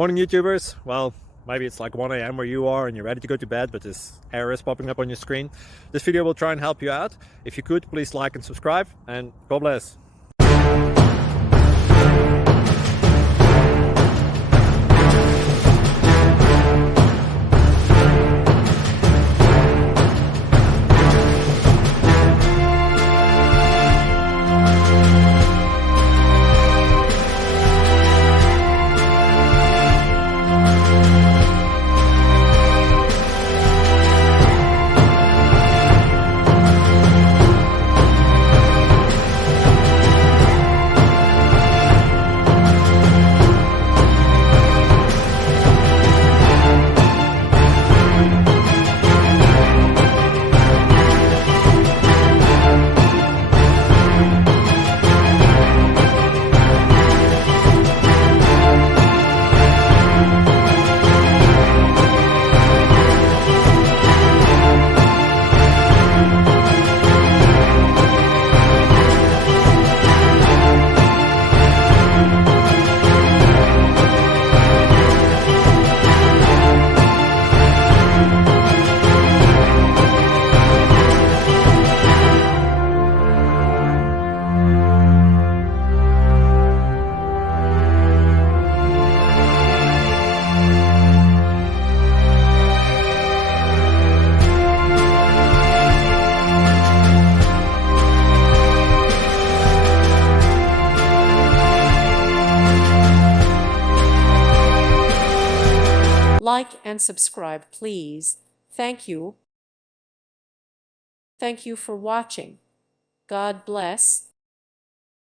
Morning YouTubers. Well, maybe it's like 1 a.m. where you are and you're ready to go to bed, but this error is popping up on your screen. This video will try and help you out. If you could, please like and subscribe, and God bless. Like and subscribe, please. Thank you. Thank you for watching. God bless.